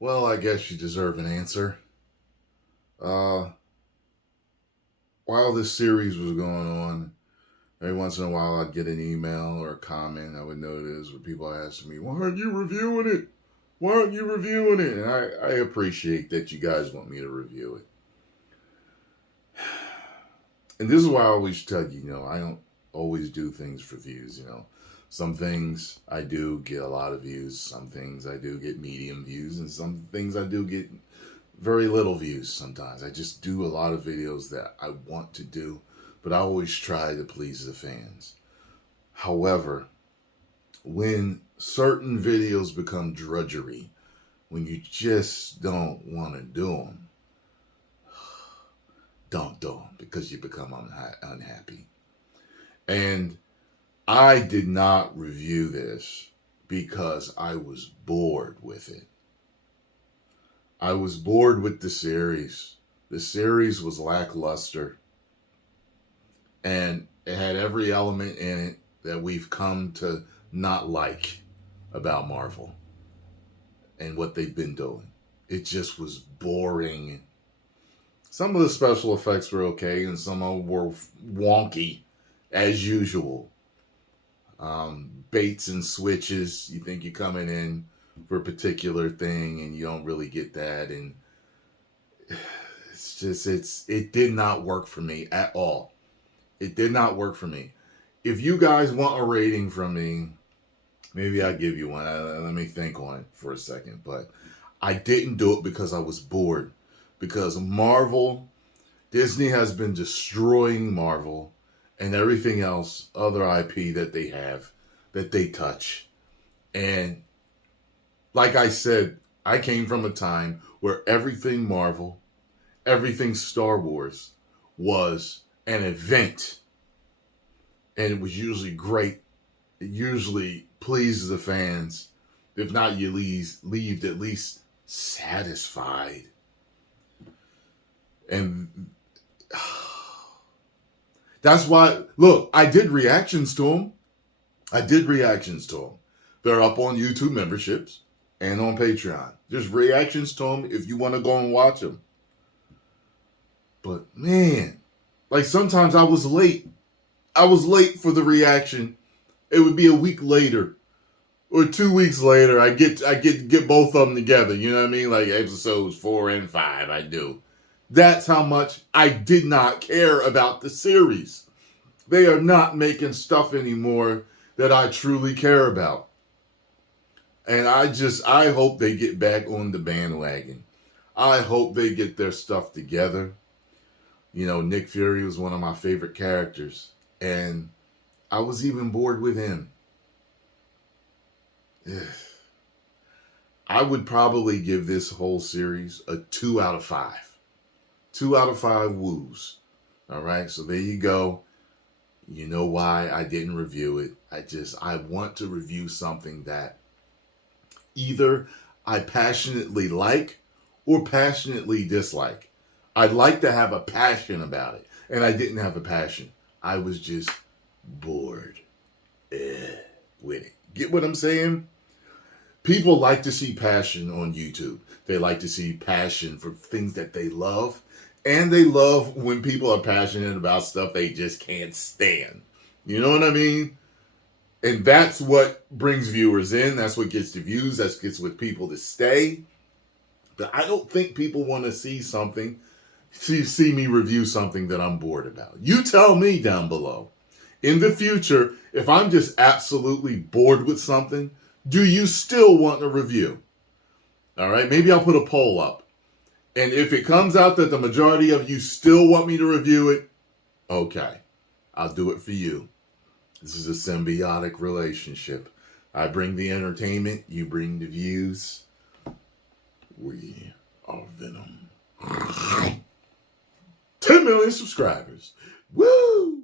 Well, I guess you deserve an answer. Uh, while this series was going on, every once in a while I'd get an email or a comment I would notice where people asking me, "Why aren't you reviewing it? Why aren't you reviewing it?" And I appreciate that you guys want me to review it. And this is why I always tell you, I don't always do things for views. Some things I do get a lot of views, some things I do get medium views, and some things I do get very little views sometimes. I just do a lot of videos that I want to do, but I always try to please the fans. However, when certain videos become drudgery, when you just don't want to do them, don't do them because you become unhappy. And I did not review this because I was bored with it. I was bored with the series. The series was lackluster. And it had every element in it that we've come to not like about Marvel and what they've been doing. It just was boring. Some of the special effects were okay, and some of them were wonky, as usual. Baits and switches. You think you're coming in for a particular thing, and you don't really get that, and it did not work for me at all. It did not work for me. If you guys want a rating from me, maybe I'll give you one. Let me think on it for a second. But I didn't do it because I was bored. Because Disney has been destroying Marvel and everything else, other IP that they have, that they touch. And like I said, I came from a time where everything Marvel, everything Star Wars was an event. And it was usually great. It usually pleases the fans. If not, you leave at least satisfied. And that's why, look, I did reactions to them. They're up on YouTube memberships and on Patreon. Just reactions to them if you want to go and watch them. But man, like sometimes I was late. I was late for the reaction. It would be a week later or 2 weeks later. I get both of them together. You know what I mean? Like episodes 4 and 5. I do. That's how much I did not care about the series. They are not making stuff anymore that I truly care about. And I hope they get back on the bandwagon. I hope they get their stuff together. Nick Fury was one of my favorite characters. And I was even bored with him. I would probably give this whole series a 2 out of 5. 2 out of 5 woos. All right, so there you go. You know why I didn't review it. I want to review something that either I passionately like or passionately dislike. I'd like to have a passion about it, and I didn't have a passion. I was just bored with it. Get what I'm saying? People like to see passion on YouTube. They like to see passion for things that they love. And they love when people are passionate about stuff they just can't stand. You know what I mean? And that's what brings viewers in. That's what gets the views. That gets with people to stay. But I don't think people want to see me review something that I'm bored about. You tell me down below. In the future, if I'm just absolutely bored with something, do you still want a review? All right, maybe I'll put a poll up. And if it comes out that the majority of you still want me to review it, okay, I'll do it for you. This is a symbiotic relationship. I bring the entertainment, you bring the views. We are Venom. 10 million subscribers. Woo!